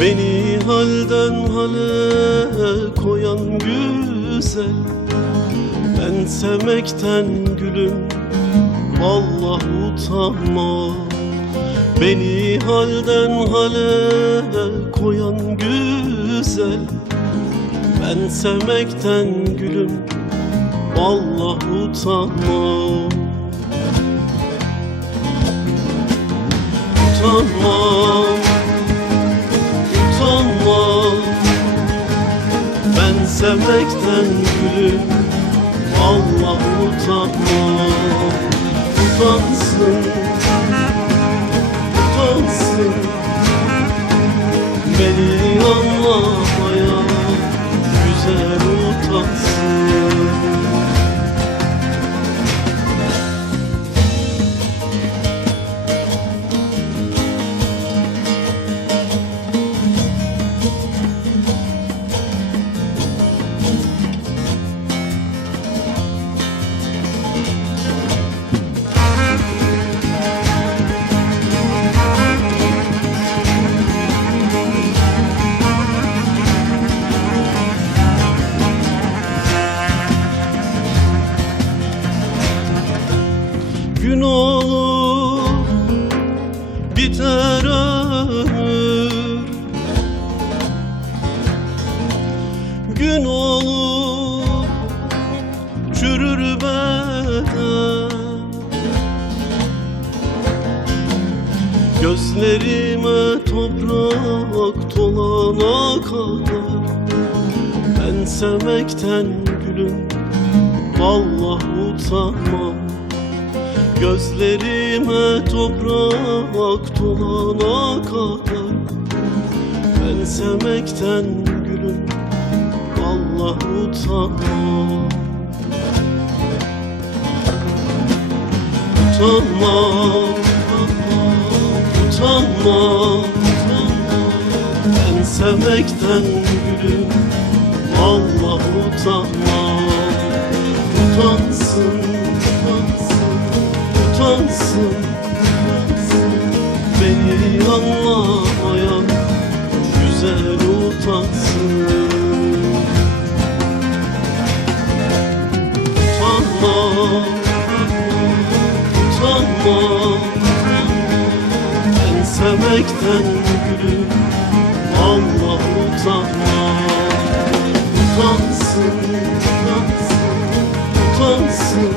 Beni halden hale koyan güzel, ben sevmekten gülüm Allah utanma. Beni halden hale koyan güzel, ben sevmekten gülüm Allah utanma. Utanmam, utanmam, ben sevmekten gülüm Allah utanma. Utansın, utansın, beni anlamaya güzel utansın. Gün olur biter ömür, gün olur çürür beden. Gözlerime toprak dolana kadar ben sevmekten gülüm Allah utanmam. Gözlerime toprak dolana kadar ben sevmekten gülüm Allah utanmam. Utanmam, utanmam, ben sevmekten gülüm Allah utanmam. Utansın, utansın, beni anlamayan güzel utansın. Utanmam, utanmam, ben sevmekten gülüm Allah utanmam. Utansın, utansın, utansın,